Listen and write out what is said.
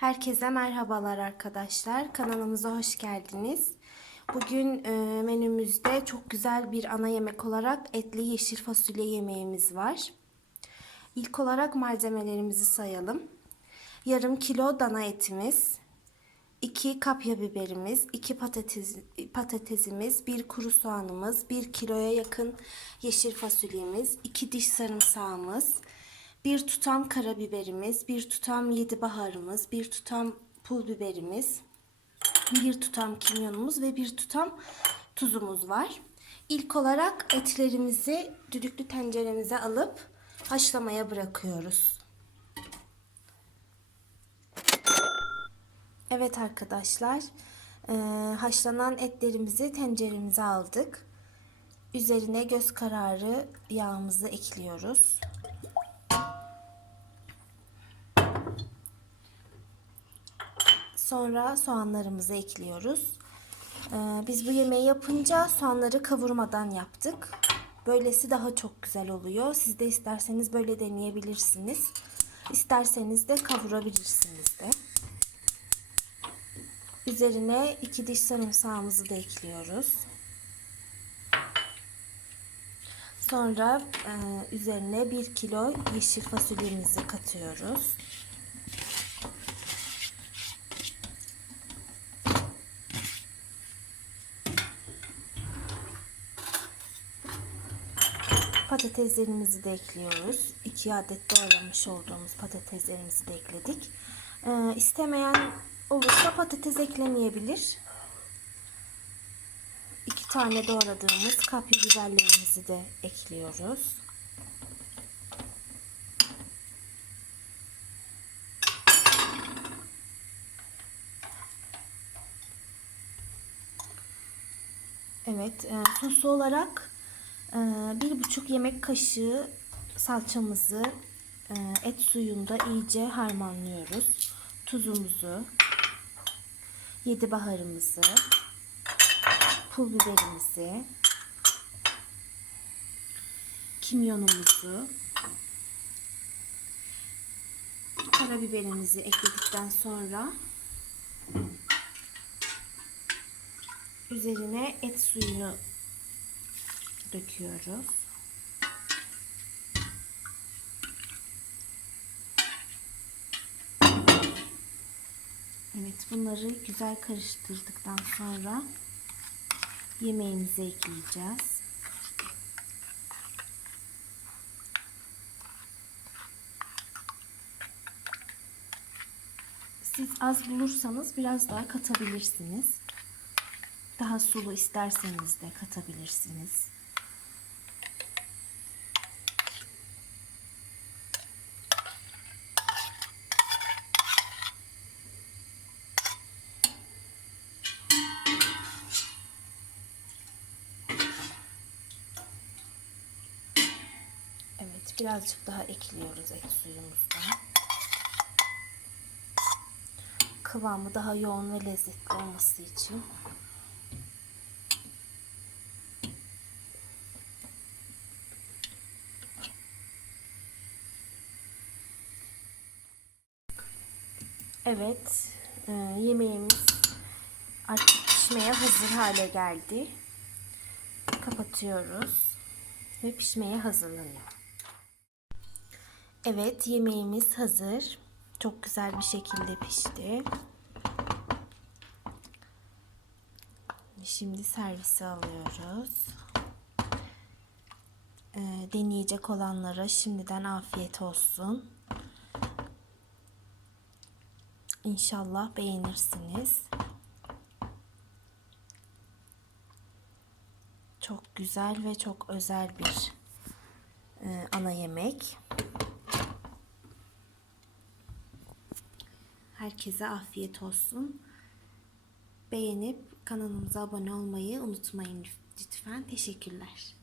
Herkese merhabalar arkadaşlar. Kanalımıza hoş geldiniz. Bugün e, menümüzde çok güzel bir ana yemek olarak etli yeşil fasulye yemeğimiz var. İlk olarak malzemelerimizi sayalım. Yarım kilo dana etimiz, 2 kapya biberimiz, 2 patates, patatesimiz, 1 kuru soğanımız, 1 kiloya yakın yeşil fasulyemiz, 2 diş sarımsağımız, bir tutam karabiberimiz, bir tutam yedi baharımız, bir tutam pul biberimiz, bir tutam kimyonumuz ve bir tutam tuzumuz var. İlk olarak etlerimizi düdüklü tenceremize alıp haşlamaya bırakıyoruz. Evet arkadaşlar, e, haşlanan etlerimizi tenceremize aldık. Üzerine göz kararı yağımızı ekliyoruz. Sonra soğanlarımızı ekliyoruz. Ee, biz bu yemeği yapınca soğanları kavurmadan yaptık. Böylesi daha çok güzel oluyor. Siz de isterseniz böyle deneyebilirsiniz. İsterseniz de kavurabilirsiniz de. Üzerine iki diş sarımsağımızı da ekliyoruz. Sonra e, üzerine bir kilo yeşil fasulyemizi katıyoruz. Patateslerimizi de ekliyoruz. 2 adet doğramış olduğumuz patateslerimizi de ekledik. Ee, istemeyen olursa patates eklemeyebilir. 2 tane doğradığımız kapya biberlerimizi de ekliyoruz. Evet, e, sosu olarak bir buçuk yemek kaşığı salçamızı e, et suyunda iyice harmanlıyoruz. Tuzumuzu, yedi baharımızı, pul biberimizi, kimyonumuzu, karabiberimizi ekledikten sonra üzerine et suyunu döküyoruz. Evet bunları güzel karıştırdıktan sonra yemeğimize ekleyeceğiz. Siz az bulursanız biraz daha katabilirsiniz. Daha sulu isterseniz de katabilirsiniz. Evet, birazcık daha ekliyoruz et suyumuzdan. Kıvamı daha yoğun ve lezzetli olması için. Evet, e, yemeğimiz artık pişmeye hazır hale geldi. Kapatıyoruz ve pişmeye hazırlanıyor. Evet, yemeğimiz hazır. Çok güzel bir şekilde pişti. Şimdi servise alıyoruz. E, deneyecek olanlara şimdiden afiyet olsun. İnşallah beğenirsiniz. Çok güzel ve çok özel bir e, ana yemek. Herkese afiyet olsun. Beğenip kanalımıza abone olmayı unutmayın lütfen. Teşekkürler.